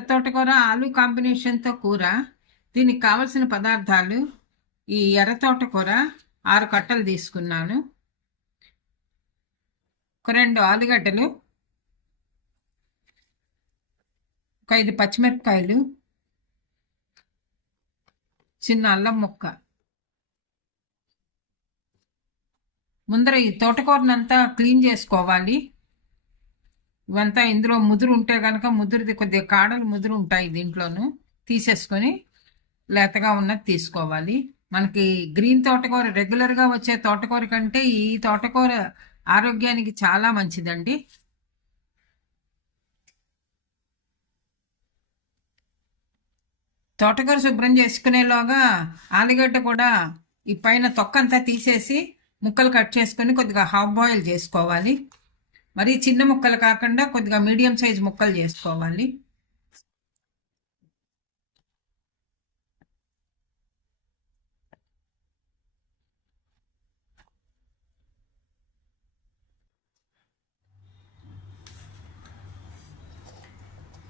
తోటకూర ఆలు కాంబినేషన్తో కూర దీనికి కావలసిన పదార్థాలు ఈ ఎర్ర తోటకూర ఆరు కట్టలు తీసుకున్నాను. ఒక రెండు ఆలుగడ్డలు ఒక ఐదు పచ్చిమిరపకాయలు చిన్న అల్లం ముక్క. ముందర ఈ తోటకూరనంతా క్లీన్ చేసుకోవాలి. ఇవంతా ఇందులో ముదురు ఉంటే కనుక ముదురుది కొద్దిగా కాడలు ముదురు ఉంటాయి దీంట్లోనూ. తీసేసుకొని లేతగా ఉన్నది తీసుకోవాలి. మనకి గ్రీన్ తోటకూర రెగ్యులర్గా వచ్చే తోటకూర కంటే ఈ తోటకూర ఆరోగ్యానికి చాలా మంచిదండి. తోటకూర శుభ్రం చేసుకునేలోగా ఆలుగడ్డ కూడా ఈ పైన తొక్కంతా తీసేసి ముక్కలు కట్ చేసుకొని కొద్దిగా హాఫ్ బాయిల్ చేసుకోవాలి. మరి చిన్న ముక్కలు కాకుండా కొద్దిగా మీడియం సైజ్ ముక్కలు చేసుకోవాలి.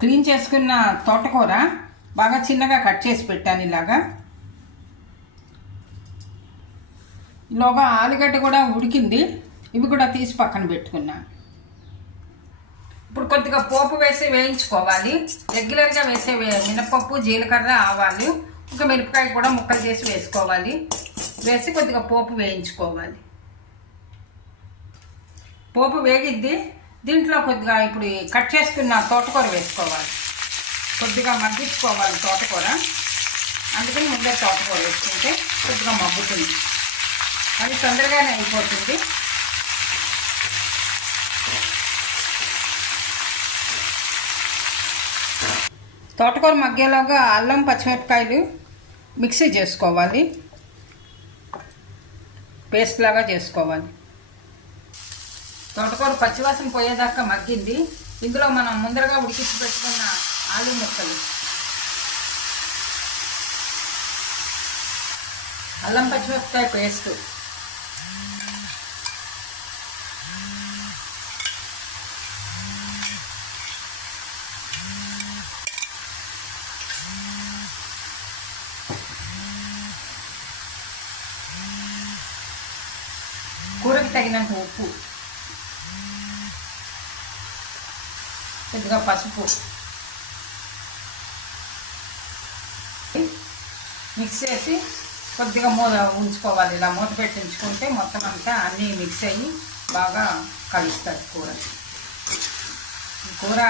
క్లీన్ చేసుకున్న తోటకూర బాగా చిన్నగా కట్ చేసి పెట్టాను ఇలాగా. లోగా ఆలుగడ్డ కూడా ఉడికింది. ఇవి కూడా తీసి పక్కన పెట్టుకున్నాను కొద్దిగా పోపు వేసి వేయించుకోవాలి. రెగ్యులర్గా వేసే మినపప్పు జీలకర్ర ఆవాలు ఇంకా మిరపకాయ కూడా ముక్కలు చేసి వేసుకోవాలి. వేసి కొద్దిగా పోపు వేయించుకోవాలి. పోపు వేగిద్ది. దీంట్లో కొద్దిగా ఇప్పుడు కట్ చేసుకున్న తోటకూర వేసుకోవాలి. కొద్దిగా మగ్గించుకోవాలి తోటకూర. అందుకని ముందే తోటకూర వేసుకుంటే కొద్దిగా మగ్గుతుంది. అది తొందరగానే అయిపోతుంది. తోటకూర మగ్గేలాగా అల్లం పచ్చిమిరపకాయలు మిక్సీ చేసుకోవాలి. పేస్ట్ లాగా చేసుకోవాలి. తోటకూర పచ్చివాసన పోయేదాకా మగ్గింది. ఇందులో మనం ముందరగా ఉడికించి పెట్టుకున్న ఆలు ముక్కలు. అల్లం పచ్చిమిరపకాయ పేస్ట్. తగినంత ఉప్పు. కొద్దిగా పసుపు. మిక్స్ చేసి కొద్దిగా మూత ఉంచుకోవాలి. ఇలా మూత పెట్టి ఉంచుకుంటే మొత్తం అంతా అన్నీ మిక్స్ అయ్యి బాగా కలుస్తుంది కూర. కూర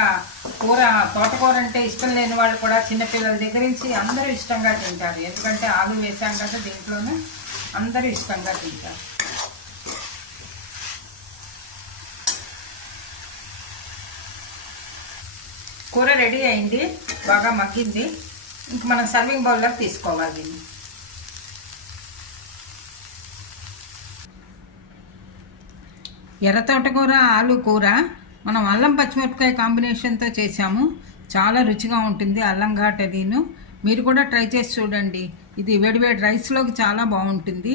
కూర తోటకూర అంటే ఇష్టం లేని వాళ్ళు కూడా చిన్నపిల్లల దగ్గర నుంచి అందరూ ఇష్టంగా తింటారు. ఎందుకంటే ఆలు వేసాం కదా దీంట్లోనే అందరూ ఇష్టంగా తింటారు. కూర రెడీ అయింది. బాగా మగ్గింది. ఇంక మనం సర్వింగ్ బౌల్లో తీసుకోవాలి ఎర్ర తోటకూర ఆలు కూర. మనం అల్లం పచ్చిమిరపకాయ కాంబినేషన్తో చేసాము చాలా రుచిగా ఉంటుంది అల్లం ఘాట్ అదిను. మీరు కూడా ట్రై చేసి చూడండి. ఇది వేడివేడి రైస్లోకి చాలా బాగుంటుంది.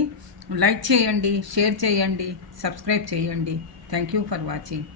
లైక్ చేయండి షేర్ చేయండి సబ్స్క్రైబ్ చేయండి. Thank you for watching